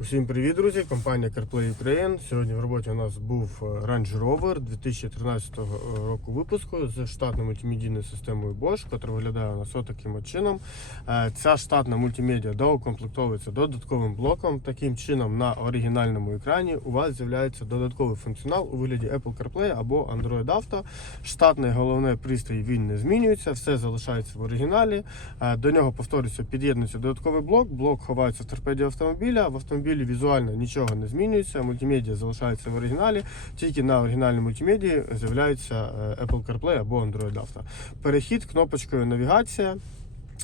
Усім привіт, друзі! Компанія CarPlay Ukraine. Сьогодні в роботі у нас був е, Range Rover 2013 року випуску з штатною мультимедійною системою Bosch, яка виглядає у нас отаким от чином. Е, Ця штатна мультимедіа доукомплектовується додатковим блоком. Таким чином, на оригінальному екрані у вас з'являється додатковий функціонал у вигляді Apple CarPlay або Android Auto. Штатний головний пристрій він не змінюється, все залишається в оригіналі. Е, До нього повторюється, під'єднується додатковий блок. Блок ховається в торпеді автомобіля. В автомобілі візуально нічого не змінюється. Мультимедіа залишається в оригіналі. Тільки на оригінальній мультимедії з'являється е, Apple CarPlay або Android Auto. Перехід кнопочкою навігація.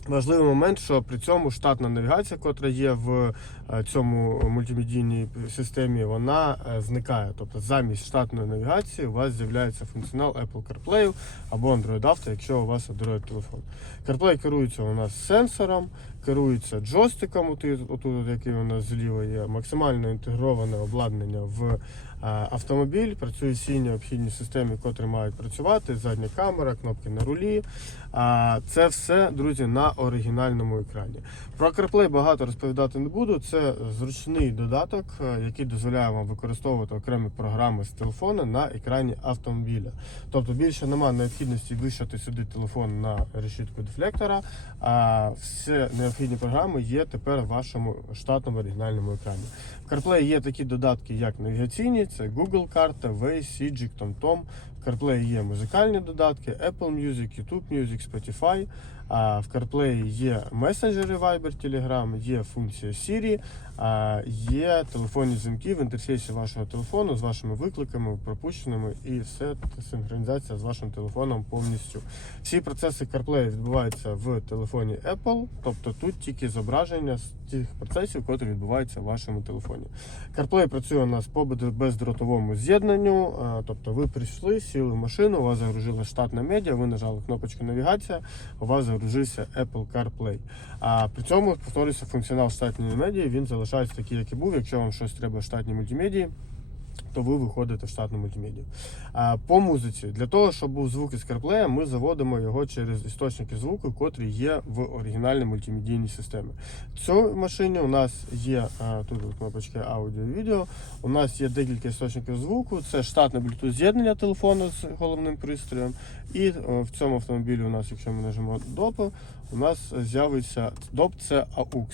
Важливий момент, що при цьому штатна навігація, котра є в е, цьому мультимедійній системі, вона е, зникає. Тобто замість штатної навігації у вас з'являється функціонал Apple CarPlay або Android Auto, якщо у вас Android телефон. CarPlay керується у нас сенсором, керується джойстиком, який у нас зліва є, максимально інтегроване обладнання в автомобіль. Працює всі необхідні системи, котрі мають працювати. Задня камера, кнопки на рулі. А це все, друзі, на оригінальному екрані. Про CarPlay багато розповідати не буду. Це зручний додаток, е, який дозволяє вам використовувати окремі програми з телефона на екрані автомобіля. Тобто більше немає необхідності вищати сюди телефон на решітку дефлектора. А всі необхідні програми є тепер в вашому штатному оригінальному екрані. В CarPlay є такі додатки, як навігаційні, це Google карта, Waze, Sijik, TomTom. CarPlay є музикальні додатки, Apple Music, YouTube Music, Spotify. А в CarPlay є месенджери Viber, Telegram, є функція Siri, є телефонні дзвінки в інтерфейсі вашого телефону з вашими викликами, пропущеними і все синхронізація з вашим телефоном повністю. Всі процеси CarPlay відбуваються в телефоні Apple, тобто тут тільки зображення з тих процесів, які відбуваються в вашому телефоні. CarPlay працює у нас по бездротовому з'єднанню, тобто ви прийшли, сіли в машину, у вас загрузила штатна медіа, ви нажали кнопочку навігація, у вас загрузився Apple CarPlay. А при цьому повторюється функціонал штатної медіа, він залишається такий, як і був. Якщо вам щось треба в штатній мультимедії, то ви виходите в штатну мультимедію. По музиці, для того, щоб був звук із CarPlay, ми заводимо його через істочники звуку, котрі є в оригінальній мультимедійній системі. Цій машині у нас є тут от кнопочка аудіо відео. У нас є декілька істочників звуку. Це штатне Bluetooth з'єднання телефону з головним пристроєм. І в цьому автомобілі у нас, якщо ми нажмемо допу, у нас з'явиться доп це AUX.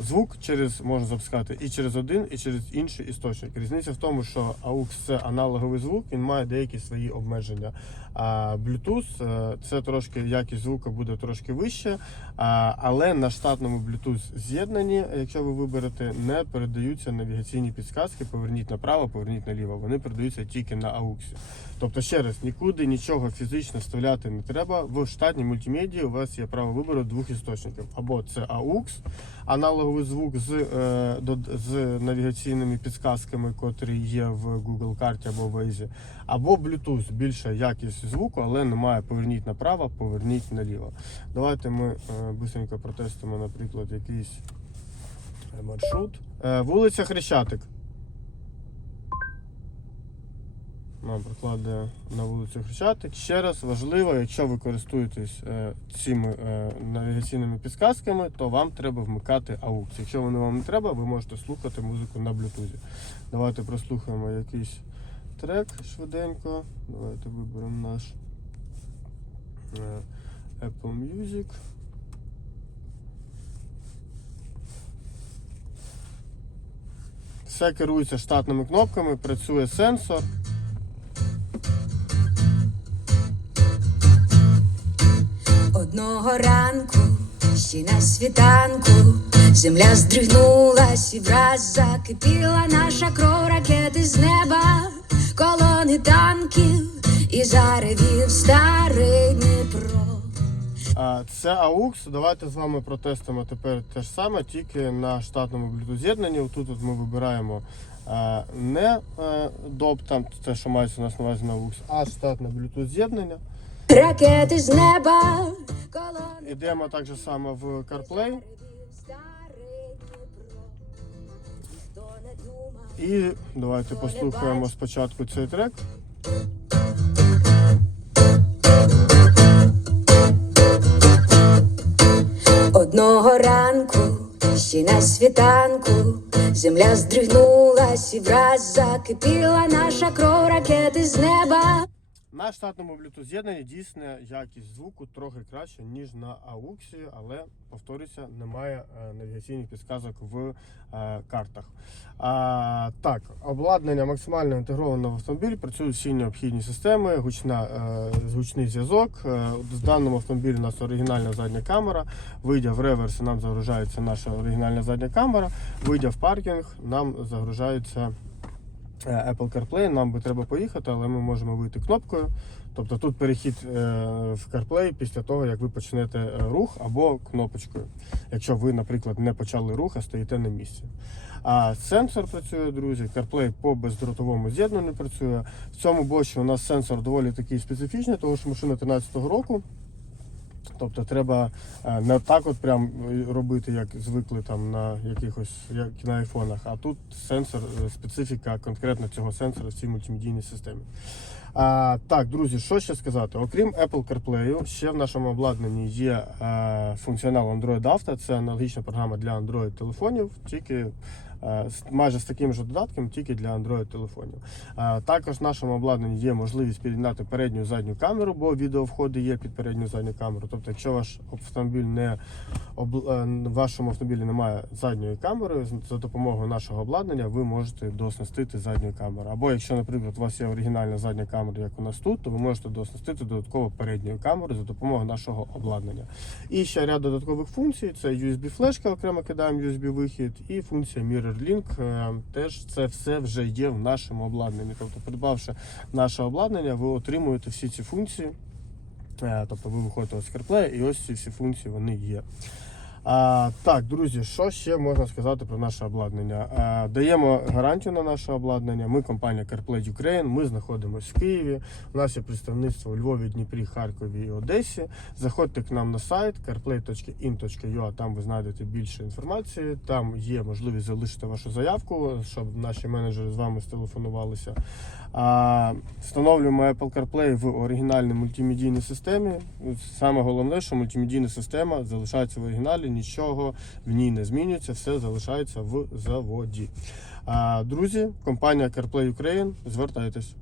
Звук через можна запускати і через один, і через інший істочник. Різниця в тому, що AUX аналоговий звук, він має деякі свої обмеження. А Bluetooth е, це трошки якість звуку буде трошки вище, але на штатному Bluetooth з'єднанні, якщо ви виберете, не передаються навігаційні підсказки. Поверніть направо, поверніть наліво. Вони передаються тільки на AUX. Тобто, ще раз, нікуди нічого фізично вставляти не треба. В штатній мультимедії у вас є право вибору двох істочників. Або це AUX, аналоговий звук з, е, з навігаційними підсказками, котрі є в Google карті або Waze, або Bluetooth, більша якість звуку, але немає поверніть направо, поверніть наліво. Давайте ми е, протестимо, наприклад, якийсь е, маршрут. Е, вулиця Хрещатик. Нам прокладає на вулицю Хрещатик. Ще раз важливо, якщо ви користуєтесь е, цими е, навігаційними підсказками, то вам треба вмикати AUX. Якщо вони вам не треба, ви можете слухати музику на Bluetooth. Давайте прослухаємо якийсь трек швиденько. Давайте виберемо наш е, Apple Music. Все керується штатними кнопками, працює сенсор. Одного ранку, ще на світанку, земля здригнулась і враз закипіла наша кров ракети з неба, колони танків і заревів старий Дніпро. Це AUX. Давайте з вами протестимо тепер те ж саме, тільки на штатному Bluetooth з'єднанні. Тут от ми вибираємо не е, DOP, там те, що мається у нас на увазі на AUX, а штатне Bluetooth з'єднання. Ракети з неба, Йдемо так же само в CarPlay. І давайте послухаємо спочатку цей трек. Одного ранку, ще на світанку, Земля здригнулась і враз закипіла наша кров ракети з неба. На штатному Bluetooth з'єднанні дійсно якість звуку трохи краще, ніж на ауксі, але повторюся, немає е, навігаційних підсказок в е, картах. Так, обладнання максимально інтегровано в автомобіль, працюють всі необхідні системи, гучна, е, гучний зв'язок. В даному автомобілі у нас оригінальна задня камера. Вийдя в реверс, нам загружається наша оригінальна задня камера. Вийдя в паркінг, нам загружається. Е, Apple CarPlay, нам би треба поїхати, але ми можемо вийти кнопкою. Тобто тут перехід е, в CarPlay після того, як ви почнете е, рух або кнопочкою, якщо ви, наприклад, не почали рух, а стоїте на місці. А сенсор працює, друзі. CarPlay по бездротовому з'єднанню працює. В цьому бочі у нас сенсор доволі такий специфічний, тому що машина 13-го року. Тобто треба е, не так от прям робити, як звикли там на якихось як на айфонах, а тут сенсор, е, специфіка конкретно цього сенсора в цій мультимедійній системі. А, так, друзі, що ще сказати? Окрім Apple CarPlay, ще в нашому обладнанні є е, функціонал Android Auto. Це аналогічна програма для Android телефонів, тільки майже з таким же додатком, тільки для Android телефонів. Е, також в нашому обладнанні є можливість під'єднати передню задню камеру, бо відеовходи є під передню і задню камеру. Тобто, якщо ваш автомобіль не е, в вашому автомобілі немає задньої камери, за допомогою нашого обладнання ви можете дооснастити задню камеру. Або якщо, наприклад, у вас є оригінальна задня камера, як у нас тут, то ви можете дооснастити додатково передню камеру за допомогою нашого обладнання. І ще ряд додаткових функцій: це USB-флешка, окремо кидаємо USB-вихід, і функція Mirror Link. е, Теж це все вже є в нашому обладнанні. Тобто, придбавши наше обладнання, ви отримуєте всі ці функції. Е, Тобто ви виходите з CarPlay і ось ці всі функції вони є. А, так, друзі, що ще можна сказати про наше обладнання? А, даємо гарантію на наше обладнання. Ми компанія CarPlay Ukraine, ми знаходимося в Києві. У нас є представництво у Львові, Дніпрі, Харкові і Одесі. Заходьте к нам на сайт carplay.in.ua, там ви знайдете більше інформації. Там є можливість залишити вашу заявку, щоб наші менеджери з вами стелефонувалися. Встановлюємо Apple CarPlay в оригінальній мультимедійній системі. Саме головне, що мультимедійна система залишається в оригіналі, нічого в ній не змінюється, все залишається в заводі. Друзі, компанія CarPlay Ukraine, звертайтесь.